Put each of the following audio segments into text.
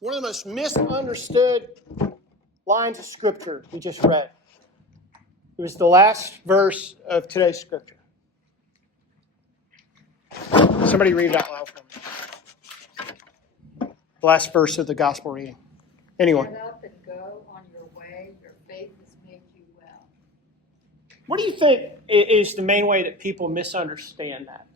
one of the most misunderstood lines of Scripture we just read. It was the last verse of today's Scripture. Somebody read it out loud for me. The last verse of the Gospel reading. Anyone? Get up and go on your way. Your faith has made you well. What do you think is the main way that people misunderstand that?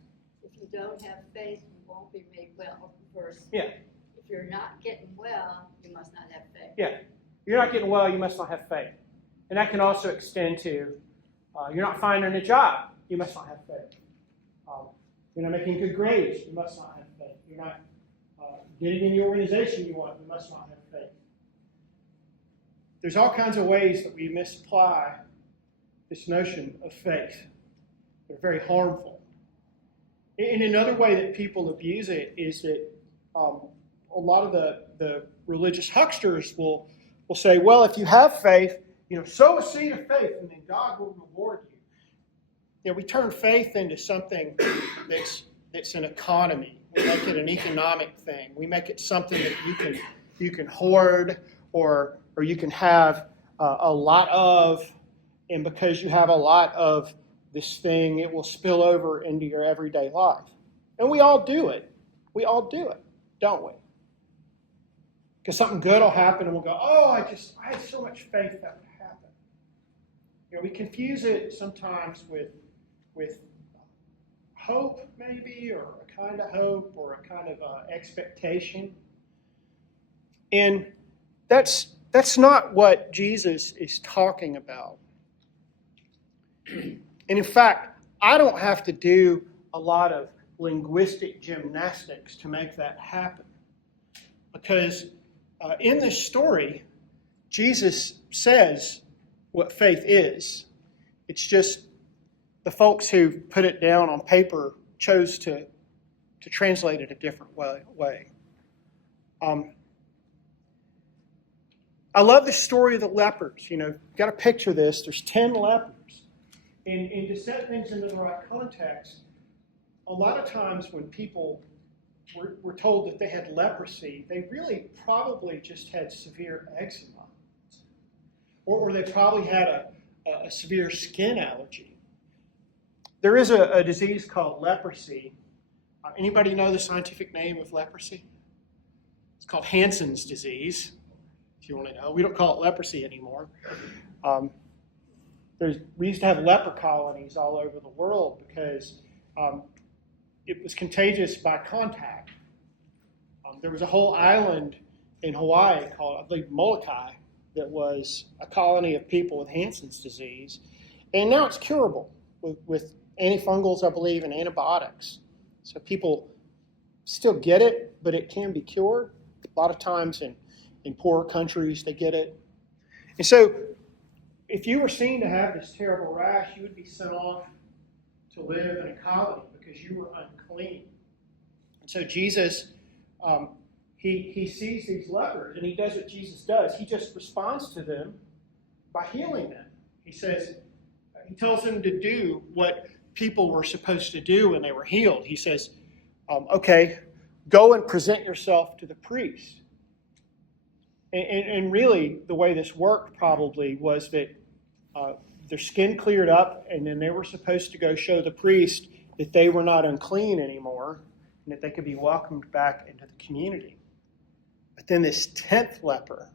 If you don't have faith, you won't be made well. First, Yeah. if you're not getting well, you must not have faith. Yeah. You're not getting well, you must not have faith. And that can also extend to you're not finding a job, you must not have faith. You're not making good grades, you must not have faith. You're not getting in the organization you want, you must not have faith. There's all kinds of ways that we misapply this notion of faith. They're very harmful. And another way that people abuse it is that a lot of the religious hucksters will say, well, if you have faith, sow a seed of faith and then God will reward you. We turn faith into something that's an economy. We make it an economic thing. We make it something that you can hoard or you can have a lot of, and because you have a lot of this thing, it will spill over into your everyday life. And we all do it. We all do it, don't we? Because something good will happen and we'll go, oh, I had so much faith that would happen. We confuse it sometimes with hope maybe, or a kind of hope, or a kind of expectation. And that's not what Jesus is talking about. And in fact, I don't have to do a lot of linguistic gymnastics to make that happen. Because in this story, Jesus says what faith is. It's just the folks who put it down on paper chose to translate it a different way. I love the story of the lepers. You've got to picture this. There's 10 lepers. And to set things into the right context, a lot of times when people were told that they had leprosy, they really probably just had severe eczema. Or they probably had a severe skin allergy. There is a disease called leprosy. Anybody know the scientific name of leprosy? It's called Hansen's disease, if you want to know. We don't call it leprosy anymore. We used to have leper colonies all over the world because it was contagious by contact. There was a whole island in Hawaii called, I believe, Molokai, that was a colony of people with Hansen's disease. And now it's curable with antifungals, I believe, and antibiotics. So people still get it, but it can be cured. A lot of times in poorer countries, they get it. And so if you were seen to have this terrible rash, you would be sent off to live in a colony because you were unclean. And so Jesus, he sees these lepers, and he does what Jesus does. He just responds to them by healing them. He tells them to do what people were supposed to do when they were healed. He says, okay, go and present yourself to the priest. And really, the way this worked probably was that their skin cleared up, and then they were supposed to go show the priest that they were not unclean anymore, and that they could be welcomed back into the community. But then this 10th leper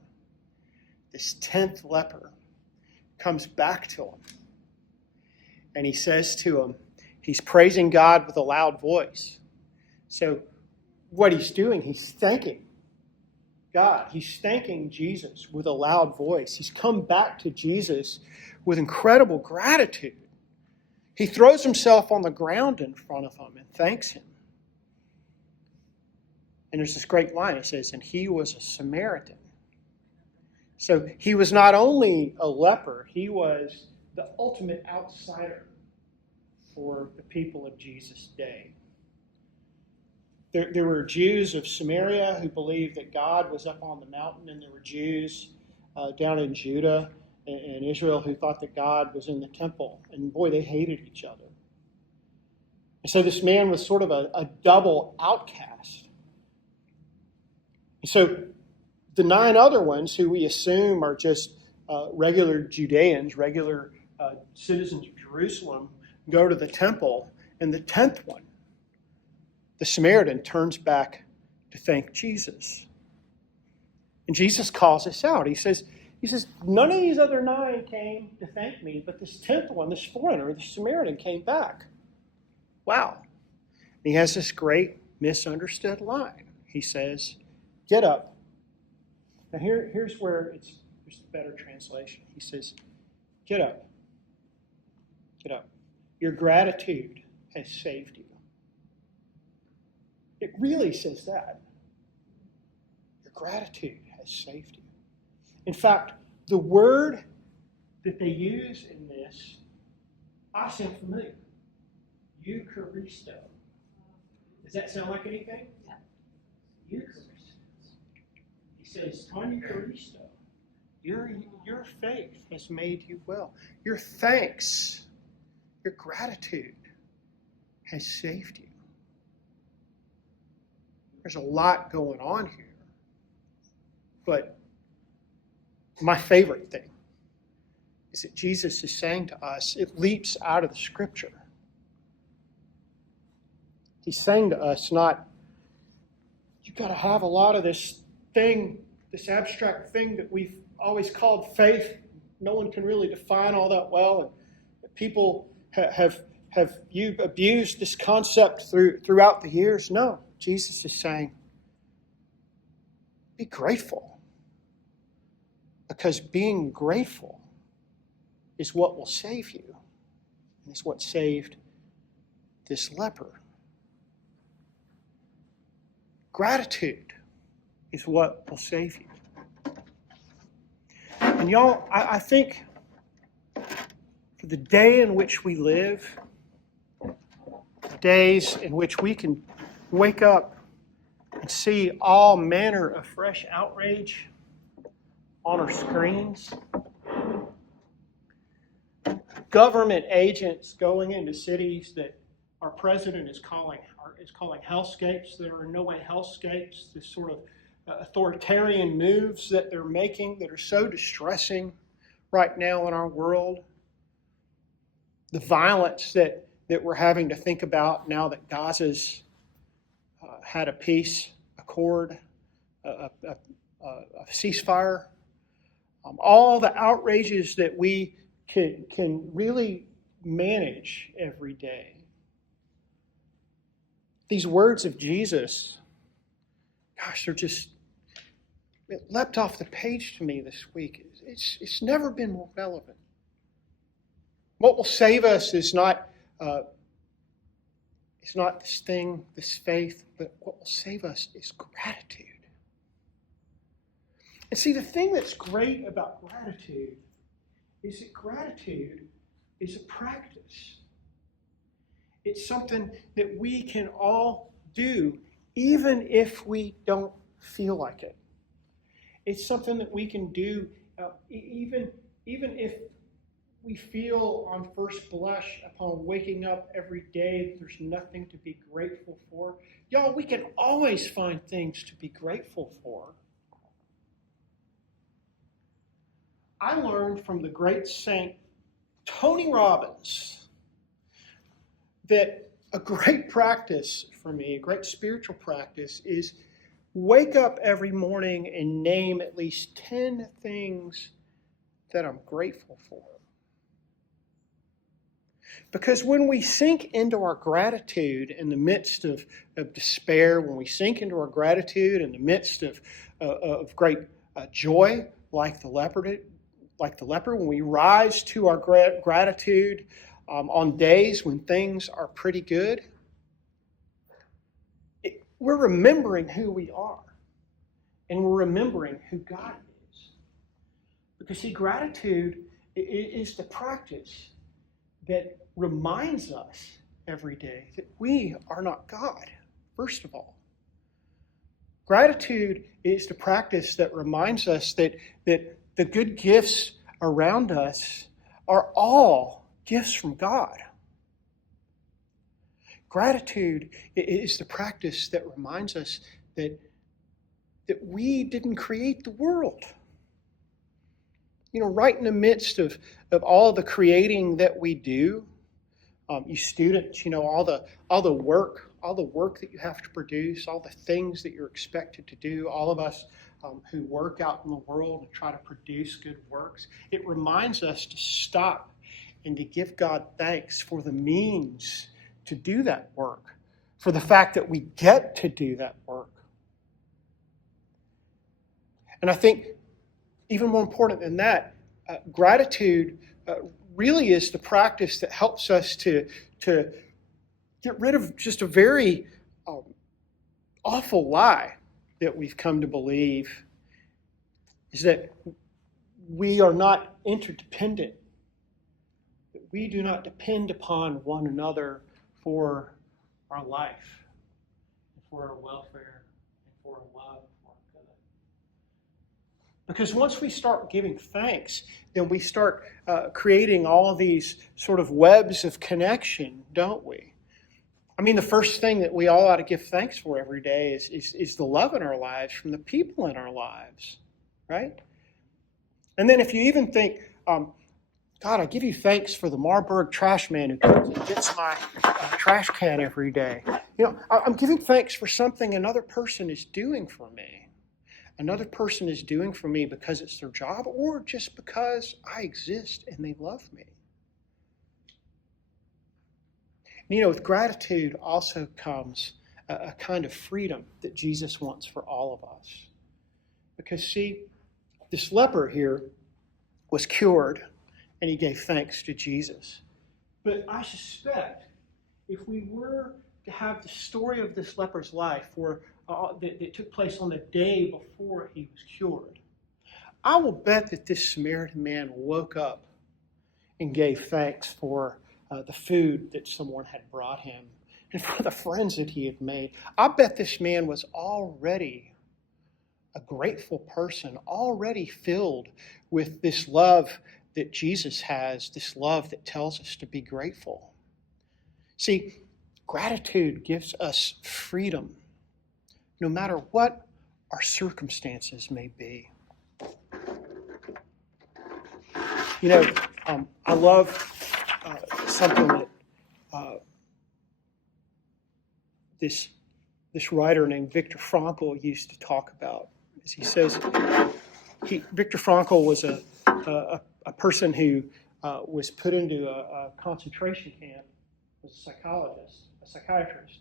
comes back to him. And he says to him, he's praising God with a loud voice. So what he's doing, he's thanking God. He's thanking Jesus with a loud voice. He's come back to Jesus with incredible gratitude. He throws himself on the ground in front of him and thanks him. And there's this great line. It says, and he was a Samaritan. So he was not only a leper, he was the ultimate outsider for the people of Jesus' day. There were Jews of Samaria who believed that God was up on the mountain, and there were Jews down in Judah and Israel who thought that God was in the temple. And boy, they hated each other. And so this man was sort of a double outcast. And so the 9 other ones who we assume are just regular Judeans, regular citizens of Jerusalem, go to the temple. And the 10th one, the Samaritan, turns back to thank Jesus. And Jesus calls us out. He says, none of these other 9 came to thank me, but this 10th one, this foreigner, the Samaritan, came back. Wow. And he has this great misunderstood line. He says, get up. Now here's where there's a better translation. He says, get up. Get up. Your gratitude has saved you. It really says that. Your gratitude has saved you. In fact, the word that they use in this, I sound familiar. Eucharisto. Does that sound like anything? Yeah. Eucharist. He says, Ton Eucharisto. Your faith has made you well. Your thanks, your gratitude has saved you. There's a lot going on here. But my favorite thing is that Jesus is saying to us, it leaps out of the Scripture. He's saying to us, not, you've got to have a lot of this thing, this abstract thing that we've always called faith. No one can really define all that well. And people have you abused this concept throughout the years. No, Jesus is saying, be grateful. Because being grateful is what will save you. And it's what saved this leper. Gratitude is what will save you. And y'all, I think for the day in which we live, days in which we can wake up and see all manner of fresh outrage on our screens, government agents going into cities that our president is calling hellscapes that are in no way hellscapes, this sort of authoritarian moves that they're making that are so distressing right now in our world, the violence that we're having to think about now that Gaza's had a peace accord, a ceasefire, all the outrages that we can really manage every day. These words of Jesus, gosh, it leapt off the page to me this week. It's never been more relevant. What will save us is not this thing, this faith, but what will save us is gratitude. And see, the thing that's great about gratitude is that gratitude is a practice. It's something that we can all do, even if we don't feel like it. It's something that we can do, even if we feel on first blush upon waking up every day that there's nothing to be grateful for. Y'all, we can always find things to be grateful for. I learned from the great saint Tony Robbins that a great practice for me, a great spiritual practice, is wake up every morning and name at least 10 things that I'm grateful for. Because when we sink into our gratitude in the midst of despair, when we sink into our gratitude in the midst of great joy, like the leper, when we rise to our gratitude on days when things are pretty good, we're remembering who we are. And we're remembering who God is. Because see, gratitude is the practice that reminds us every day that we are not God, first of all. Gratitude is the practice that reminds us that the good gifts around us are all gifts from God. Gratitude is the practice that reminds us that that we didn't create the world. Right in the midst of all the creating that we do, you students, all the work that you have to produce, all the things that you're expected to do, all of us who work out in the world and try to produce good works, it reminds us to stop and to give God thanks for the means to do that work, for the fact that we get to do that work. And I think even more important than that, gratitude really is the practice that helps us to get rid of just a very awful lie that we've come to believe, is that we are not interdependent, that we do not depend upon one another for our life, for our welfare, and for our love, for our good. Because once we start giving thanks, then we start creating all of these sort of webs of connection, don't we? I mean, the first thing that we all ought to give thanks for every day is the love in our lives from the people in our lives, right? And then if you even think, God, I give you thanks for the Marburg trash man who comes and gets my trash can every day. I'm giving thanks for something another person is doing for me. Another person is doing for me because it's their job or just because I exist and they love me. With gratitude also comes a kind of freedom that Jesus wants for all of us. Because, see, this leper here was cured, and he gave thanks to Jesus. But I suspect if we were to have the story of this leper's life that took place on the day before he was cured, I will bet that this Samaritan man woke up and gave thanks for the food that someone had brought him and for the friends that he had made. I bet this man was already a grateful person, already filled with this love that Jesus has, this love that tells us to be grateful. See, gratitude gives us freedom, no matter what our circumstances may be. I love something that this writer named Viktor Frankl used to talk about. As he says, Viktor Frankl was a person who was put into a concentration camp, was a psychiatrist,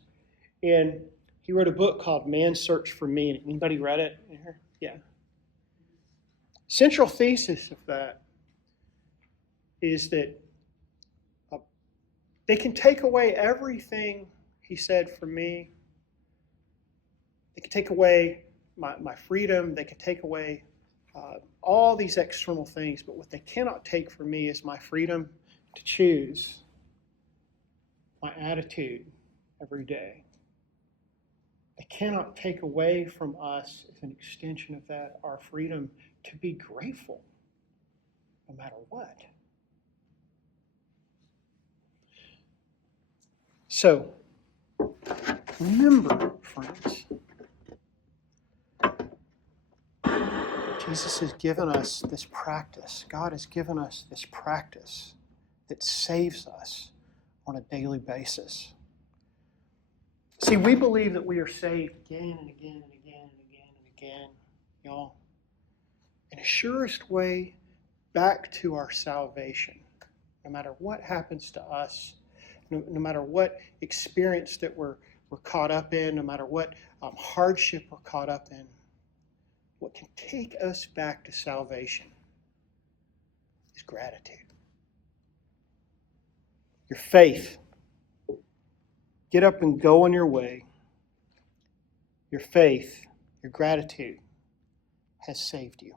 and he wrote a book called Man's Search for Meaning. Anybody read it in here? Yeah. Central thesis of that is that they can take away everything, he said, from me. They can take away my freedom. They can take away all these external things. But what they cannot take from me is my freedom to choose my attitude every day. They cannot take away from us, as an extension of that, our freedom to be grateful no matter what. So, remember, friends, Jesus has given us this practice. God has given us this practice that saves us on a daily basis. See, we believe that we are saved again and again and again and again and again, y'all. And the surest way back to our salvation, no matter what happens to us, no matter what experience that we're caught up in, no matter what hardship we're caught up in, what can take us back to salvation is gratitude. Your faith. Get up and go on your way. Your faith, your gratitude has saved you.